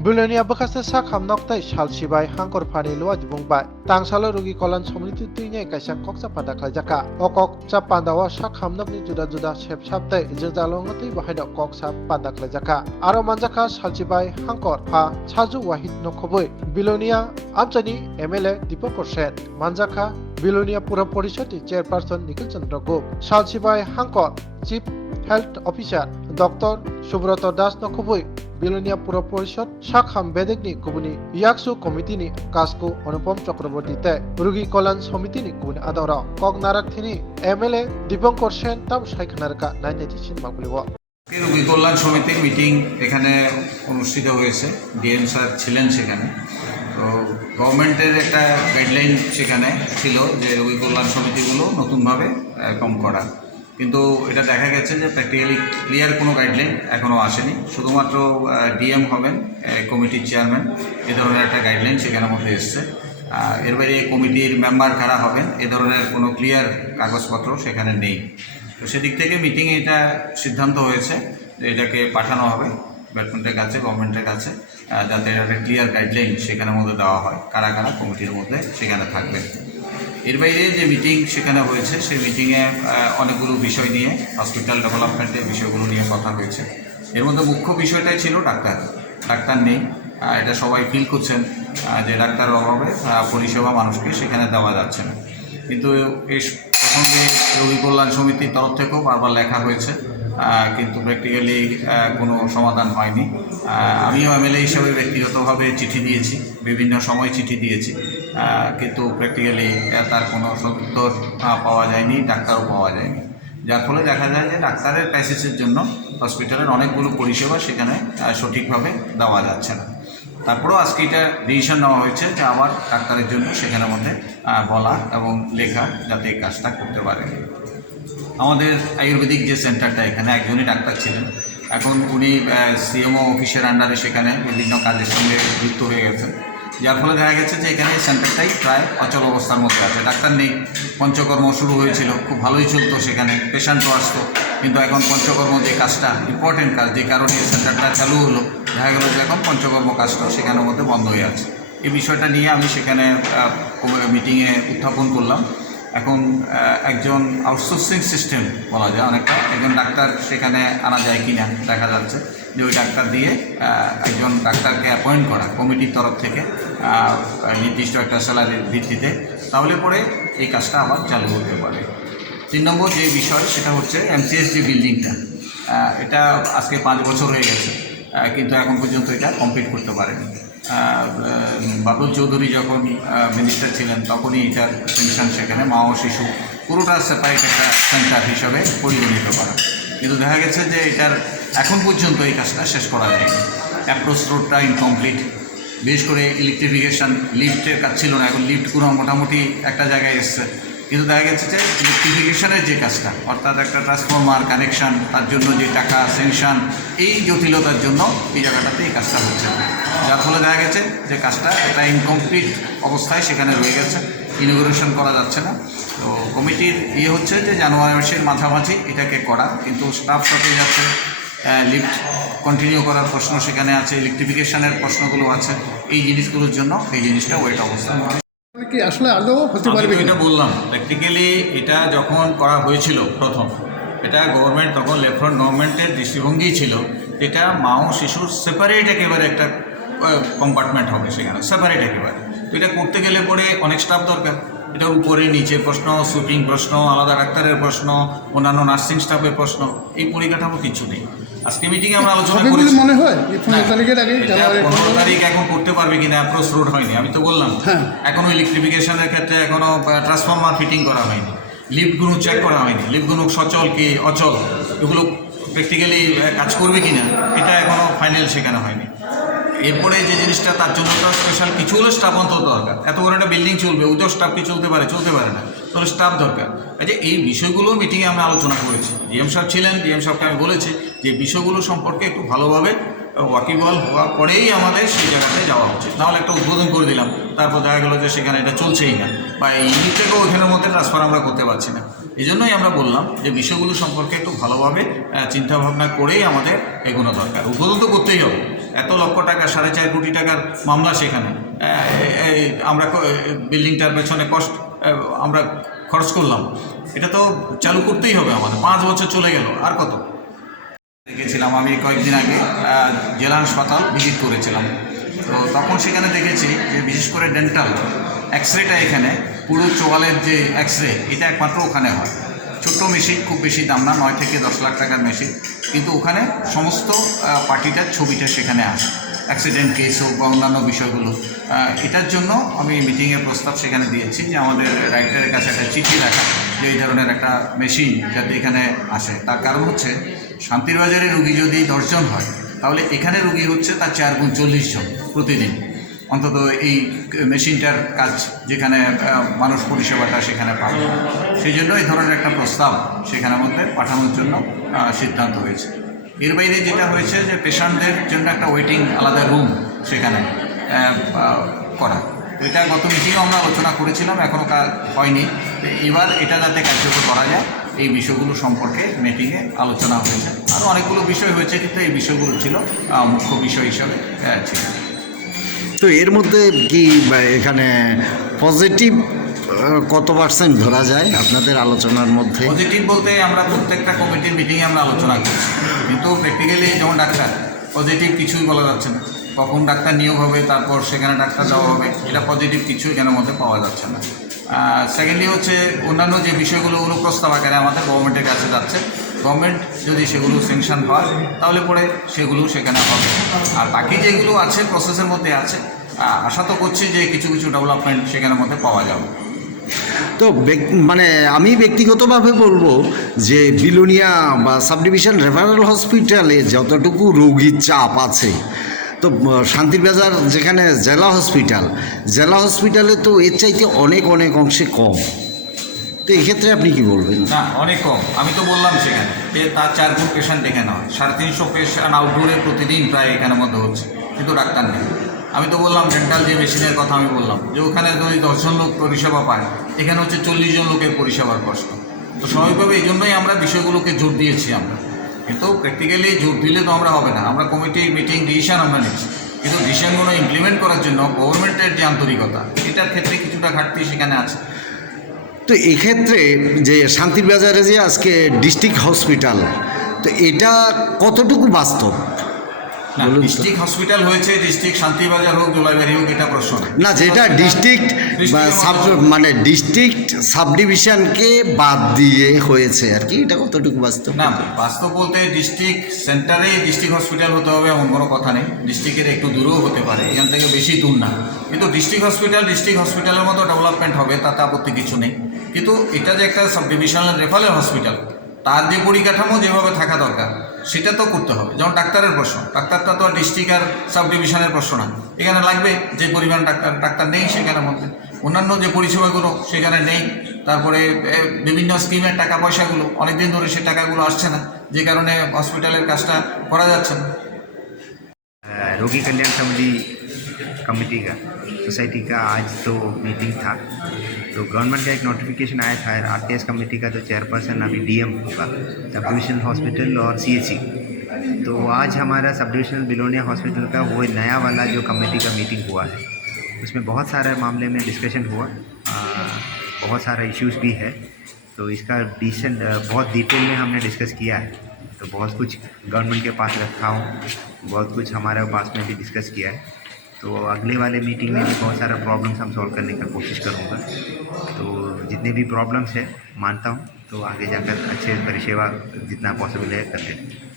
Bulonia bakaste sak hamnok tai sal sibai hangkor phani luaj bungbai tangsalo rugi kolan somriti tuine kaisa koksa pada khlajaka okok cha pandawa sak hamnok ni juda juda sep sap tai jejalongati bahaida kok sap pada khlajaka aro manjaka sal sibai hangkor ha chaju wahid nokhoboi Bulonia amchani MLA Dipakor Sen manjaka Bulonia Pura Porishod chairperson Nikhil Chandra Gop sal sibai hangkor chief health officer Dr. Subroto Das nokhoboi Bulonia Pura Porishod Shakham Bedekni Kubuni Yaksu Committee ni Kasko Anupam Chakraborty te Rugi Kolan Somiti ni Kubuni Adora Kok Narak Thini MLA Dipakor Sen tam Shaikhanarka 996 Makuliwa রোগী কল্যাণ সমিতির meeting এখানে অনুষ্ঠিত হয়েছে DM sir ছিলেন সেখানে তো গভর্নমেন্টের একটা গাইডলাইন সেখানে ছিল যে রোগী কল্যাণ সমিতিগুলো নতুনভাবে কম করা কিন্তু এটা দেখা গেছে যে প্র্যাকটিক্যালি ক্লিয়ার কোনো গাইডলাইন এখনও আসেনি শুধুমাত্র ডিএম হবেন কমিটির চেয়ারম্যান এ ধরনের একটা গাইডলাইন সেখানের মধ্যে এসছে এর বাইরে কমিটির মেম্বার কারা হবেন এ ধরনের কোনো ক্লিয়ার কাগজপত্র সেখানে নেই তো সেদিক থেকে মিটিংয়ে এটা সিদ্ধান্ত হয়েছে যে এটাকে পাঠানো হবে ডিপার্টমেন্টের কাছে গভর্নমেন্টের কাছে যাতে একটা ক্লিয়ার গাইডলাইন সেখানের মধ্যে দেওয়া হয় কারা কারা কমিটির মধ্যে সেখানে থাকবেন এর বাইরে যে মিটিং সেখানে হয়েছে সেই মিটিংয়ে অনেকগুলো বিষয় নিয়ে হসপিটাল ডেভেলপমেন্টের বিষয়গুলো নিয়ে কথা হয়েছে এর মধ্যে মুখ্য বিষয়টাই ছিল ডাক্তার নেই এটা সবাই ফিল করছেন যে ডাক্তারের অভাবে পরিষেবা মানুষকে সেখানে দেওয়া যাচ্ছে না কিন্তু এই প্রসঙ্গে রোগী কল্যাণ সমিতির তরফ থেকেও বারবার লেখা হয়েছে কিন্তু প্র্যাকটিক্যালি কোনো সমাধান হয়নি আমিও এমএলএ হিসাবে ব্যক্তিগতভাবে চিঠি দিয়েছি বিভিন্ন সময় চিঠি দিয়েছি কিন্তু প্র্যাকটিক্যালি তার কোনো সদুত্তর পাওয়া যায়নি ডাক্তারও পাওয়া যায়নি যার ফলে দেখা যায় যে ডাক্তারের প্যাসেজের জন্য হসপিটালের অনেকগুলো পরিষেবা সেখানে সঠিকভাবে দেওয়া যাচ্ছে না তারপরেও আজকে এটা ডিসিশন নেওয়া হয়েছে যে আবার ডাক্তারের জন্য সেখানের মধ্যে বলা এবং লেখা যাতে এই কাজটা করতে পারে আমাদের আয়ুর্বেদিক যে সেন্টারটা এখানে একজনই ডাক্তার ছিলেন এখন উনি সিএমও অফিসের আন্ডারে সেখানে বিভিন্ন কাজের সঙ্গে যুক্ত হয়ে গেছেন যার ফলে দেখা গেছে যে এখানে এই সেন্টারটাই প্রায় অচল অবস্থার মধ্যে আছে ডাক্তার নেই পঞ্চকর্ম শুরু হয়েছিল খুব ভালোই চলতো সেখানে পেশেন্টও আসতো কিন্তু এখন পঞ্চকর্ম যে কাজটা ইম্পর্টেন্ট কাজ যে কারণে এই সেন্টারটা চালু হলো দেখা গেল যে এখন পঞ্চকর্ম কাজটাও সেখানের মধ্যে বন্ধ হয়ে আছে এই বিষয়টা নিয়ে আমি সেখানে মিটিংয়ে উত্থাপন করলাম এখন একজন আউটসোর্সিং সিস্টেম বলা যায় অনেকটা একজন ডাক্তার সেখানে আনা যায় কিনা দেখা যাচ্ছে যে ওই ডাক্তার দিয়ে একজন ডাক্তারকে অ্যাপয়েন্ট করা কমিটির তরফ থেকে নির্দিষ্ট একটা স্যালারির ভিত্তিতে তাহলে পরে এই কাজটা আবার চালু হতে পারে 3 নম্বর যে বিষয় সেটা হচ্ছে এমসিএস যে বিল্ডিংটা এটা আজকে 5 বছর হয়ে গেছে কিন্তু এখন পর্যন্ত এটা কমপ্লিট করতে পারেনি বাবুল চৌধুরী যখন মিনিস্টার ছিলেন তখনই এটার সেকশন সেখানে মা ও শিশু পুরোটা সেপারেট একটা সেন্টার হিসাবে পরিগণিত করা কিন্তু দেখা গেছে যে এটার এখন পর্যন্ত এই কাজটা শেষ করা যায়নি অ্যাপ্রোচ রোডটা ইনকমপ্লিট বিশেষ করে ইলেকট্রিফিকেশান লিফটের কাজ ছিল না এখন লিফটগুলো মোটামুটি একটা জায়গায় এসছে কিন্তু দেখা গেছে যে ইলেকট্রিফিকেশানের যে কাজটা অর্থাৎ একটা ট্রান্সফরমার কানেকশান তার জন্য যে টাকা স্যাংশন এই জটিলতার জন্য এই জায়গাটাতে এই কাজটা হচ্ছে না যার ফলে দেখা গেছে যে কাজটা একটা ইনকমপ্লিট অবস্থায় সেখানে রয়ে গেছে ইনোগ্রেশন করা যাচ্ছে না তো কমিটির হচ্ছে যে জানুয়ারি মাসের মাঝামাঝি এটাকে করা কিন্তু স্টাফ শর্টেজ আছে লিফট কন্টিনিউ করার প্রশ্ন সেখানে আছে ইলেকট্রিফিকেশানের প্রশ্নগুলো আছে এই জিনিসগুলোর জন্য এই জিনিসটা ওয়েট অবস্থা কি আসলে আদৌ হতে পারবে এটা বললাম প্র্যাকটিক্যালি এটা যখন করা হয়েছিল প্রথম এটা গভর্নমেন্ট তখন লেফট গভর্নমেন্টের দৃষ্টিভঙ্গি ছিল এটা মা ও শিশুর সেপারেট একেবারে একটা কম্পার্টমেন্ট হবে সেখানে সেপারেট একেবারে তো এটা করতে গেলে পরে অনেক স্টাফ দরকার এটা উপরে নিচে প্রশ্ন শুটিং প্রশ্ন আলাদা ডাক্তারের প্রশ্ন অন্যান্য নার্সিং স্টাফের প্রশ্ন এই পরিকাঠামো কিছু নেই আজকে মিটিংয়ে আমরা আলোচনা করেছি মনে হয় 15 তারিখ এখন করতে পারবে কিনা অ্যাপ্রোচ রোড হয়নি আমি তো বললাম এখনো ইলেকট্রিফিকেশনের ক্ষেত্রে এখনো ট্রান্সফরমার ফিটিং করা হয়নি লিফটগুলো চেক করা হয়নি লিফটগুলো সচল কি অচল এগুলো প্র্যাকটিক্যালি কাজ করবে কিনা এটা এখনো ফাইনাল সেখানে হয়নি এরপরে যে জিনিসটা তার জন্য তো স্পেশাল কিছু হলে স্টাফ অন্তত দরকার এত বড় একটা বিল্ডিং চলবে ওই তো স্টাফ কি চলতে পারে না তাহলে স্টাফ দরকার যে এই বিষয়গুলো মিটিংয়ে আমরা আলোচনা করেছি ডিএম সাহেব ছিলেন ডিএম সাহেবকে আমি বলেছি যে বিষয়গুলো সম্পর্কে একটু ভালোভাবে ওয়াকিবল হওয়ার পরেই আমাদের সেই জায়গাতে যাওয়া উচিত নাহলে একটা উদ্বোধন করে দিলাম তারপর দেখা গেলো যে সেখানে এটা চলছেই না বা এই ইউনিট থেকেও ওইখানের মধ্যে ট্রান্সফার আমরা করতে পারছি না এই জন্যই আমরা বললাম যে বিষয়গুলো সম্পর্কে একটু ভালোভাবে চিন্তাভাবনা করেই আমাদের এগোনো দরকার উদ্বোধন তো করতেই হবে এত লক্ষ টাকা 4.5 কোটি টাকার মামলা সেখানে আমরা বিল্ডিংটার পেছনে আমরা খরচ করলাম, এটা তো চালু করতেই হবে আমাদের। 5 বছর চলে গেল, আর কত? দেখেছিলাম আমি কয়েকদিন আগে জেলা হাসপাতাল ভিজিট করেছিলাম, তো তখন সেখানে দেখেছি যে বিশেষ করে ডেন্টাল এক্স-রেটা এখানে পুরো চোয়ালের যে এক্স-রে এটা একমাত্র ওখানে হয়। ছোট্ট মেশিন, খুব বেশি দাম না, 9 থেকে 10 লাখ টাকার মেশিন, কিন্তু ওখানে সমস্ত পার্টিটার ছবিটা সেখানে আসে, অ্যাক্সিডেন্ট কেস হোক বা অন্যান্য বিষয়গুলো। এটার জন্য আমি মিটিংয়ের প্রস্তাব সেখানে দিয়েছি যে আমাদের রাইটারের কাছে একটা চিঠি রাখা, যে এই ধরনের একটা মেশিন যাতে এখানে আসে। তার কারণ হচ্ছে শান্তির বাজারে রুগী যদি 10 জন হয়, তাহলে এখানে রুগী হচ্ছে তার 4 গুণ 40 জন প্রতিদিন, অন্তত এই মেশিনটার কাজ যেখানে মানুষ পরিষেবাটা সেখানে পাবে। সেই জন্য এই ধরনের একটা প্রস্তাব সেখানের মধ্যে পাঠানোর জন্য সিদ্ধান্ত হয়েছে। এর বাইরে যেটা হয়েছে যে পেশেন্টদের জন্য একটা ওয়েটিং আলাদা রুম সেখানে করা, তো এটা গত মিটিংয়ে আমরা আলোচনা করেছিলাম, এখনও হয়নি। এবার এটা যাতে কার্যকর করা যায় এই বিষয়গুলো সম্পর্কে মিটিংয়ে আলোচনা হয়েছে। আরও অনেকগুলো বিষয় হয়েছে, কিন্তু এই বিষয়গুলো ছিল মুখ্য বিষয় হিসাবে ছিল। তো এর মধ্যে কি এখানে পজিটিভ কত পার্সেন্ট ধরা যায় আপনাদের আলোচনার মধ্যে? পজিটিভ বলতে আমরা প্রত্যেকটা কমিটির মিটিংয়ে আমরা আলোচনা করছি, কিন্তু প্র্যাকটিক্যালি যেমন ডাক্তার পজিটিভ কিছুই বলা যাচ্ছে না। কখন ডাক্তার নিয়োগ হবে, তারপর সেখানে ডাক্তার দেওয়া হবে, এটা পজিটিভ কিছু এখানের মধ্যে পাওয়া যাচ্ছে না। সেকেন্ডলি হচ্ছে অন্যান্য যে বিষয়গুলো প্রস্তাব আকারে আমাদের গভর্নমেন্টের কাছে যাচ্ছে, গভর্নমেন্ট যদি সেগুলো স্যাংশন হয় তাহলে পরে সেগুলো সেখানে হবে। আর বাকি যেগুলো আছে প্রসেসের মধ্যে আছে, আশা তো করছি যে কিছু কিছু ডেভেলপমেন্ট সেখানের মধ্যে পাওয়া যাবে। তো মানে আমি ব্যক্তিগতভাবে বলবো যে বিলোনিয়া বা সাব ডিভিশন রেফারেল হসপিটালে যতটুকু রোগীর চাপ আছে, তো শান্তির বাজার যেখানে জেলা হসপিটালে তো এর চাইতে অনেক অংশে কম। তো এক্ষেত্রে আপনি কি বলবেন? না, অনেক কম। আমি তো বললাম সেখানে যে তার 4 গুণ পেশেন্ট এখানে হয়, 350 পেশেন্ট আউটডোরে প্রতিদিন প্রায় এখানের মধ্যে হচ্ছে, কিন্তু ডাক্তার নেই। আমি তো বললাম ডেন্টাল যে মেশিনের কথা আমি বললাম, যে ওখানে যদি 10 জন লোক পরিষেবা পায়, এখানে হচ্ছে 40 জন লোকের পরিষেবার কষ্ট। তো স্বাভাবিকভাবে এই জন্যই আমরা বিষয়গুলোকে জোর দিয়েছি আমরা, কিন্তু প্র্যাকটিক্যালি জোর দিলে তো আমরা হবে না। আমরা কমিটি মিটিং ডিসিশন আমরা নিচ্ছি, কিন্তু ডিসিশনগুলো ইমপ্লিমেন্ট করার জন্য গভর্নমেন্টের যে আন্তরিকতা, এটার ক্ষেত্রে কিছুটা ঘাটতি সেখানে আছে। তো এক্ষেত্রে যে শান্তির বাজারে যে আজকে ডিস্ট্রিক্ট হসপিটাল, তো এটা কতটুকু বাস্তব? না, ডিস্ট্রিক্ট হসপিটাল হয়েছে, ডিস্ট্রিক্ট শান্তিবাজার হোক, জোলাইবাড়ি হোক, এটা প্রশ্ন না, যেটা ডিস্ট্রিক্ট বা মানে ডিস্ট্রিক্ট সাব ডিভিশনকে বাদ দিয়ে হয়েছে আর কি, এটা কতটুকু বাস্তব? না, বাস্তব বলতে ডিস্ট্রিক্ট সেন্টারে ডিস্ট্রিক্ট হসপিটাল হতে হবে এমন কোনো কথা নেই, ডিস্ট্রিক্টের একটু দূরেও হতে পারে, এখান থেকে বেশি দূর না। কিন্তু ডিস্ট্রিক্ট হসপিটালের মতো ডেভেলপমেন্ট হবে তাতে আপত্তি কিছু নেই, কিন্তু এটা যে একটা সাব ডিভিশনাল রেফারেল হসপিটাল, তার যে পরিকাঠামো যেভাবে থাকা দরকার সেটা তো করতে হবে। যেমন ডাক্তারের প্রশ্ন, ডাক্তারটা তো আর ডিস্ট্রিক্ট আর সাব ডিভিশনের প্রশ্ন না, এখানে লাগবে যে পরিমাণ ডাক্তার নেই সেখানের মধ্যে, অন্যান্য যে পরিষেবাগুলো সেখানে নেই, তারপরে বিভিন্ন স্কিমের টাকা পয়সাগুলো অনেকদিন ধরে সে টাকাগুলো আসছে না, যে কারণে হসপিটালের কাজটা করা যাচ্ছে না। रोगी कल्याण समिति कमेटी का सोसाइटी का आज तो मीटिंग था, तो गवर्नमेंट का एक नोटिफिकेशन आया था आरटीएस कमेटी का, तो चेयरपर्सन अभी डीएम होगा सब डिविजनल हॉस्पिटल और सीएचसी। तो आज हमारा सब डिविजनल बिलोनिया हॉस्पिटल का वो नया वाला जो कमेटी का मीटिंग हुआ है, उसमें बहुत सारे मामले में डिस्कशन हुआ, बहुत सारा इश्यूज़ भी है, तो इसका डिसीजन बहुत डिटेल में हमने डिस्कस किया है। तो बहुत कुछ गवर्नमेंट के पास रखा हूँ, बहुत कुछ हमारे पास में भी डिस्कस किया है, तो अगले वाले मीटिंग में भी बहुत सारा प्रॉब्लम्स हम सॉल्व करने का कोशिश करूँगा। तो जितने भी प्रॉब्लम्स है मानता हूँ, तो आगे जाकर अच्छे परिषेवा जितना पॉसिबल है करते हैं।